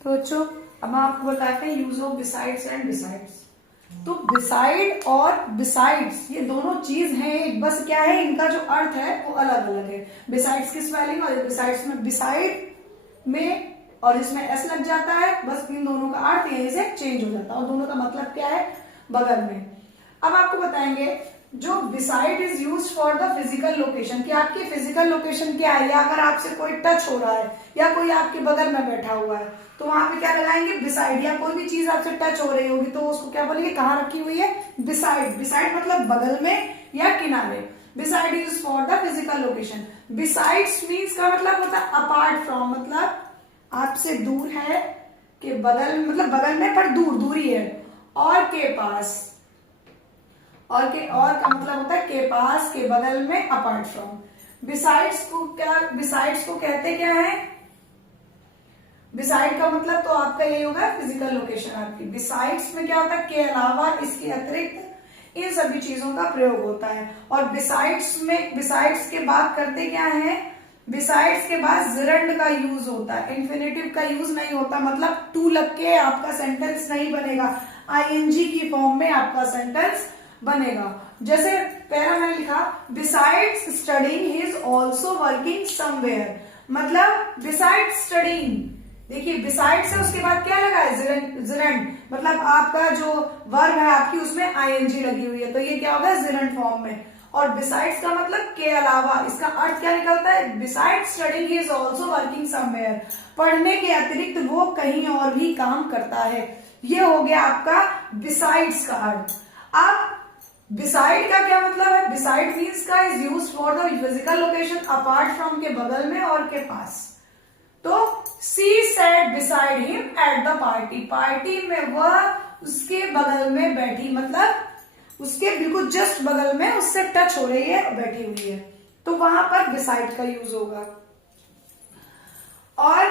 तो बच्चों अब हम आपको बताते हैं use of besides and besides. तो बिसाइड और बिसाइड्स ये दोनों चीज है एक, बस क्या है इनका जो अर्थ है वो अलग अलग है। बिसाइड्स की स्पेलिंग और बिसाइड्स में बिसाइड में और इसमें एस लग जाता है, बस इन दोनों का अर्थ यहीं से चेंज हो जाता है और दोनों का मतलब क्या है, बगल में। अब आपको बताएंगे जो beside is use for the physical location, कि आपकी फिजिकल लोकेशन क्या है, या अगर आपसे कोई टच हो रहा है या कोई आपके बगल में बैठा हुआ है तो वहां पे क्या लगाएंगे, बिसाइड। या कोई भी चीज आपसे टच हो रही होगी तो उसको क्या बोलेंगे, कहाँ रखी हुई है, बिसाइड। बिसाइड मतलब बगल में या किनारे। Beside is for the physical location. Besides means का मतलब होता है अपार्ट फ्रॉम, मतलब आपसे दूर है, के बगल मतलब बगल में पर दूर, दूरी है, और के पास, और का मतलब होता है के पास, के बगल में, अपार्ट फ्रॉम। बिसाइड्स को क्या, बिसाइड्स को कहते क्या है, बिसाइड का मतलब तो आपका यही होगा फिजिकल लोकेशन आपकी। बिसाइड्स में क्या होता है, के अलावा, इसके अतिरिक्त, इन सभी चीजों का प्रयोग होता है। और बिसाइड्स में, बिसाइड्स के बाद करते क्या है, बिसाइड्स के बाद जिरंड का यूज होता है, इन्फिनेटिव का यूज नहीं होता, मतलब टू लग के आपका सेंटेंस नहीं बनेगा, आईएनजी की फॉर्म में आपका सेंटेंस बनेगा। जैसे पहला मैंने लिखा, besides studying he is also working somewhere, मतलब बिसाइड स्टडीइंग, देखिए बिसाइड से उसके बाद क्या लगा है, जिरंड, मतलब आपका जो वर्ब है आपकी उसमें आईएनजी लगी हुई है, तो ये क्या होगा, जिरंड फॉर्म में। और बिसाइड्स का मतलब के अलावा, इसका अर्थ क्या निकलता है, beside studying he is also working somewhere, पढ़ने के अतिरिक्त वो कहीं और भी काम करता है। ये हो गया आपका बिसाइड्स का अर्थ। अब बिसाइड का क्या मतलब है, बिसाइड मीन्स का is use for the physical location, apart from के बगल में और के पास। तो she sat beside him at the party, party में वह उसके बगल में बैठी, मतलब उसके बिल्कुल जस्ट बगल में, उससे टच हो रही है, बैठी हुई है, तो वहां पर बिसाइड का यूज होगा। और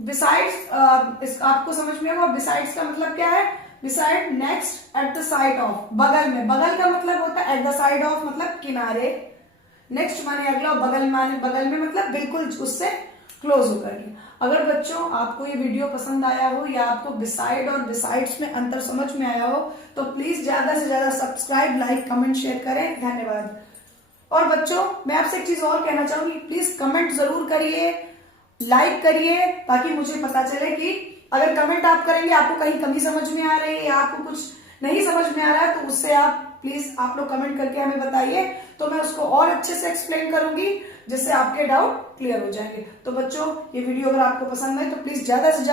बिसाइड्स आपको समझ में होगा, बिसाइड्स का मतलब क्या है, beside next, at the side of, बगल में, बगल का मतलब होता है एट द साइड ऑफ मतलब किनारे, नेक्स्ट माने अगला, बगल माने बगल में मतलब बिल्कुल उससे क्लोज होकर के। अगर बच्चों आपको ये वीडियो पसंद आया हो या आपको बिसाइड और बिसाइड्स में अंतर समझ में आया हो तो प्लीज ज्यादा से ज्यादा सब्सक्राइब, लाइक, कमेंट, शेयर करें। धन्यवाद। और बच्चों मैं आपसे एक चीज और कहना चाहूंगी, प्लीज कमेंट जरूर करिए, लाइक करिए, ताकि मुझे पता चले कि अगर कमेंट आप करेंगे, आपको कहीं कमी समझ में आ रही है या आपको कुछ नहीं समझ में आ रहा है, तो उससे आप प्लीज आप लोग कमेंट करके हमें बताइए, तो मैं उसको और अच्छे से एक्सप्लेन करूंगी, जिससे आपके डाउट क्लियर हो जाएंगे। तो बच्चों ये वीडियो अगर आपको पसंद है तो प्लीज ज्यादा से ज्यादा